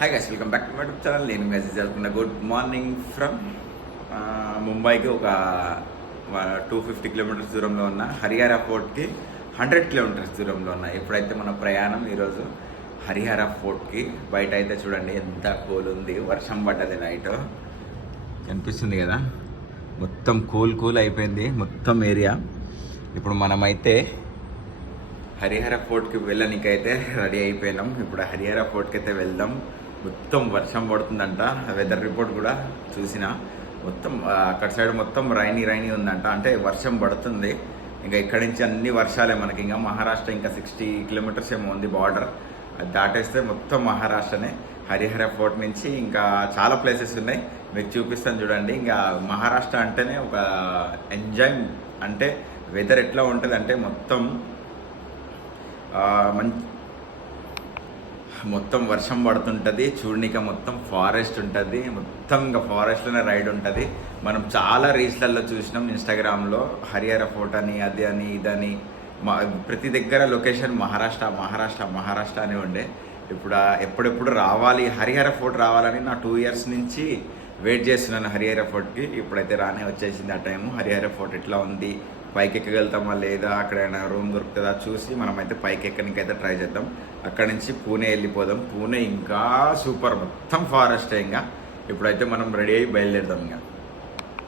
Hi guys, welcome back to my YouTube channel. నేను message జరుగుతున్న good morning from ముంబైకి ఒక 250 కిలోమీటర్స్ దూరంలో ఉన్న హరిహర ఫోర్ట్కి 100 కిలోమీటర్స్ దూరంలో ఉన్న ఇప్పుడైతే మన ప్రయాణం ఈరోజు హరిహర ఫోర్ట్కి. బయట అయితే చూడండి ఎంత కూల్ ఉంది, వర్షం పడ్డది నైట్, కనిపిస్తుంది కదా, మొత్తం కూల్ అయిపోయింది మొత్తం ఏరియా. ఇప్పుడు మనమైతే హరిహర ఫోర్ట్కి వెళ్ళడానికైతే రెడీ అయిపోయినాం. ఇప్పుడు హరిహర ఫోర్ట్కి అయితే వెళ్దాం. మొత్తం వర్షం పడుతుందంట, వెదర్ రిపోర్ట్ కూడా చూసిన, మొత్తం అక్కడ సైడ్ మొత్తం రైనీ ఉందంట, అంటే వర్షం పడుతుంది. ఇంకా ఇక్కడి నుంచి అన్ని వర్షాలే మనకి. ఇంకా మహారాష్ట్ర ఇంకా 60 కిలోమీటర్స్ ఏమో ఉంది బార్డర్, అది దాటేస్తే మొత్తం మహారాష్ట్రనే. హరిహర ఫోర్ట్ నుంచి ఇంకా చాలా ప్లేసెస్ ఉన్నాయి, మీకు చూపిస్తాను చూడండి. ఇంకా మహారాష్ట్ర అంటేనే ఒక ఎంజాయ్, అంటే వెదర్ ఎట్లా ఉంటుంది అంటే మొత్తం వర్షం పడుతుంటుంది, చూడనిక మొత్తం ఫారెస్ట్ ఉంటుంది, మొత్తం ఇంకా ఫారెస్ట్లోనే రైడ్ ఉంటుంది. మనం చాలా రీల్స్లలో చూసినాం ఇన్స్టాగ్రామ్లో, హరిహర ఫోర్ట్ అని, అది అని, ఇదని, ప్రతి దగ్గర లొకేషన్ మహారాష్ట్ర అని ఉండే. ఇప్పుడు ఎప్పుడెప్పుడు రావాలి హరిహర ఫోర్ట్ రావాలని నా 2 ఇయర్స్ నుంచి వెయిట్ చేస్తున్నాను హరిహర ఫోర్ట్కి. ఇప్పుడైతే రానే వచ్చేసింది ఆ టైము. హరిహర ఫోర్ట్ ఎట్లా ఉంది, పైకి ఎక్కగలుగుతామా లేదా, అక్కడైనా రూమ్ దొరుకుతుందా చూసి మనమైతే పైకి ఎక్కడానికైతే ట్రై చేద్దాం. అక్కడ నుంచి పూణే వెళ్ళిపోదాం. పూణే ఇంకా సూపర్, మొత్తం ఫారెస్ట్. ఇంకా ఇప్పుడైతే మనం రెడీ అయ్యి బయలుదేరుదాం. ఇంకా